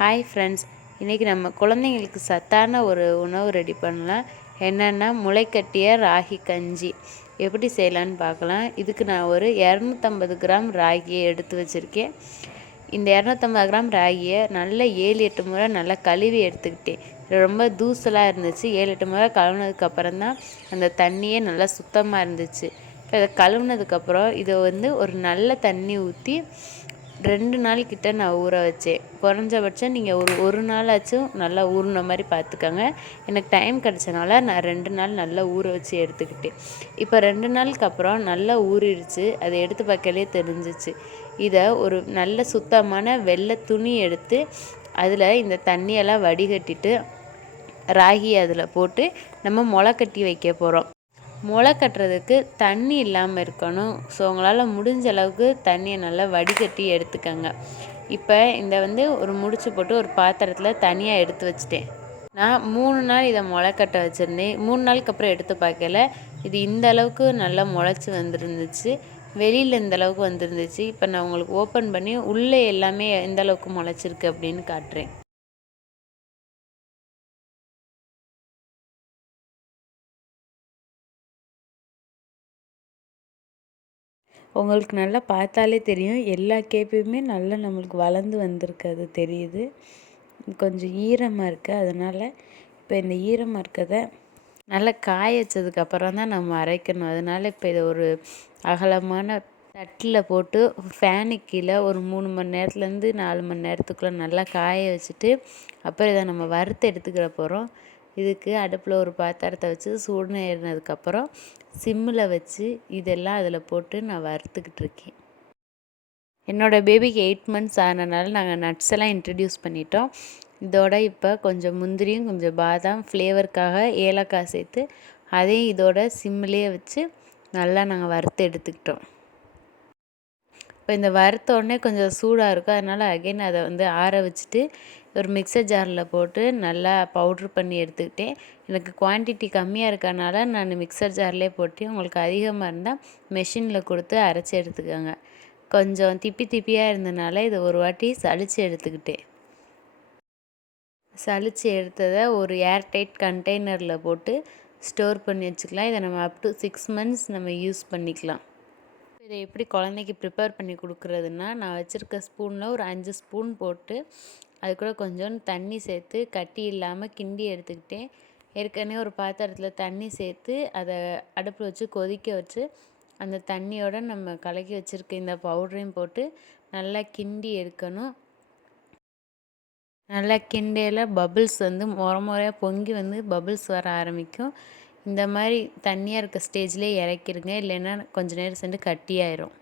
Hi friends இன்றைக்கி நம்ம குழந்தைங்களுக்கு சத்தான ஒரு உணவு ரெடி பண்ணலாம். என்னென்னா முளைக்கட்டிய ராகி கஞ்சி. எப்படி செய்யலான்னு பார்க்கலாம். இதுக்கு நான் ஒரு இரநூத்தம்பது கிராம் ராகியை எடுத்து வச்சுருக்கேன். இந்த இரநூத்தம்பது கிராம் ராகியை நல்லா ஏழு எட்டு முறை நல்லா கழுவி எடுத்துக்கிட்டேன். ரொம்ப தூசலாக இருந்துச்சு. ஏழு எட்டு முறை கழுவுனதுக்கப்புறம் தான் அந்த தண்ணியே நல்லா சுத்தமாக இருந்துச்சு. இப்போ இதை கழுவுனதுக்கப்புறம் இதை வந்து ஒரு நல்ல தண்ணி ஊற்றி ரெண்டு நாள் கிட்ட நான் ஊற வச்சேன். குறைஞ்சபட்சம் நீங்கள் ஒரு ஒரு நாளாச்சும் நல்லா ஊறின மாதிரி பார்த்துக்கோங்க எனக்கு டைம் கிடச்சனால நான் ரெண்டு நாள் நல்லா ஊற வச்சு எடுத்துக்கிட்டேன். இப்போ ரெண்டு நாளுக்கு அப்புறம் நல்லா ஊறிடுச்சு. அதை எடுத்து பார்க்கலே தெரிஞ்சிச்சு. இதை ஒரு நல்ல சுத்தமான வெள்ளை துணி எடுத்து அதில் இந்த தண்ணியெல்லாம் வடிகட்டிட்டு ராகி அதில் போட்டு நம்ம முளை கட்டி வைக்க போகிறோம் முளை கட்டுறதுக்கு தண்ணி இல்லாமல் இருக்கணும். ஸோ உங்களால் முடிஞ்ச அளவுக்கு தண்ணியை நல்லா வடிகட்டி எடுத்துக்கோங்க. இப்போ இந்த வந்து ஒரு முடிச்சு போட்டு ஒரு பாத்திரத்தில் தனியாக எடுத்து வச்சுட்டேன். நான் மூணு நாள் இதை முளை கட்ட வச்சுருந்தேன். மூணு நாளுக்கு அப்புறம் எடுத்து பார்க்கல. இது இந்த அளவுக்கு நல்லா முளைச்சி வந்துருந்துச்சு. வெளியில் இந்த அளவுக்கு வந்துருந்துச்சு. இப்போ நான் உங்களுக்கு ஓப்பன் பண்ணி உள்ளே எல்லாமே எந்த அளவுக்கு முளைச்சிருக்கு அப்படின்னு காட்டுறேன். உங்களுக்கு நல்லா பார்த்தாலே தெரியும். எல்லா கேப்பையுமே நல்லா நம்மளுக்கு வளர்ந்து வந்திருக்கு அது தெரியுது. கொஞ்சம் ஈரமாக இருக்குது அதனால் இப்போ இந்த ஈரமாக இருக்கிறத நல்லா காய வச்சதுக்கப்புறம் தான் நம்ம அரைக்கணும். அதனால் இப்போ இதை ஒரு அகலமான தட்டில் போட்டு ஃபேனுக்கு கீழே ஒரு மூணு மணி நேரத்துலேருந்து நாலு மணி நேரத்துக்குள்ளே நல்லா காய வச்சுட்டு அப்புறம் இதை நம்ம வறுத்து எடுத்துக்கிற போகிறோம் இதுக்கு அடுப்பில் ஒரு பாத்திரத்தை வச்சு சூடு ஏறினதுக்கப்புறம் சிம்மில் வச்சு இதெல்லாம் அதில் போட்டு நான் வறுத்துக்கிட்டு இருக்கேன். என்னோடய பேபிக்கு எயிட் மந்த்ஸ் ஆனதுனால நாங்கள் நட்ஸ் எல்லாம் இன்ட்ரடியூஸ் பண்ணிட்டோம். இதோட இப்போ கொஞ்சம் முந்திரியும் கொஞ்சம் பாதாம் ஃப்ளேவருக்காக ஏலக்காய் சேர்த்து அதையும் இதோட சிம்மிலே வச்சு நல்லா நாங்கள் வறுத்து எடுத்துக்கிட்டோம். இப்போ இந்த வறுத்த உடனே கொஞ்சம் சூடாக இருக்கும். அதனால் அகைன் அதை வந்து ஆற வச்சுட்டு ஒரு மிக்சர் ஜாரில் போட்டு நல்லா பவுட்ரு பண்ணி எடுத்துக்கிட்டேன். எனக்கு குவான்டிட்டி கம்மியாக இருக்கனால நான் மிக்சர் ஜார்லேயே போட்டு உங்களுக்கு அதிகமாக இருந்தால் மெஷினில் கொடுத்து அரைச்சி எடுத்துக்கோங்க. கொஞ்சம் திப்பி திப்பியாக இருந்தனால இதை ஒரு வாட்டி சளிச்சு எடுத்துக்கிட்டேன். சளிச்சு எடுத்ததை ஒரு ஏர்டைட் கண்டெய்னரில் போட்டு ஸ்டோர் பண்ணி வச்சுக்கலாம். இதை நம்ம அப் டு சிக்ஸ் மந்த்ஸ் நம்ம யூஸ் பண்ணிக்கலாம். இதை எப்படி குழந்தைக்கு ப்ரிப்பேர் பண்ணி கொடுக்குறதுன்னா நான் வச்சுருக்க ஸ்பூனில் ஒரு அஞ்சு ஸ்பூன் போட்டு அது கூட கொஞ்சோண்டு தண்ணி சேர்த்து கட்டி இல்லாமல் கிண்டி எடுத்துக்கிட்டேன். ஏற்கனவே ஒரு பாத்திரத்தில் தண்ணி சேர்த்து அதை அடுப்பில் வச்சு கொதிக்க வச்சு அந்த தண்ணியோடு நம்ம கலக்கி வச்சுருக்க இந்த பவுடரையும் போட்டு நல்லா கிண்டி எடுக்கணும். நல்லா கிண்டையில் பபுள்ஸ் வந்து முறை முறையாக பொங்கி வந்து பபுள்ஸ் வர ஆரம்பிக்கும். இந்த மாதிரி தண்ணியாக இருக்க ஸ்டேஜ்லேயே இறக்கிருங்க. இல்லைன்னா கொஞ்சம் நேரம் சென்று கட்டியாயிரும்.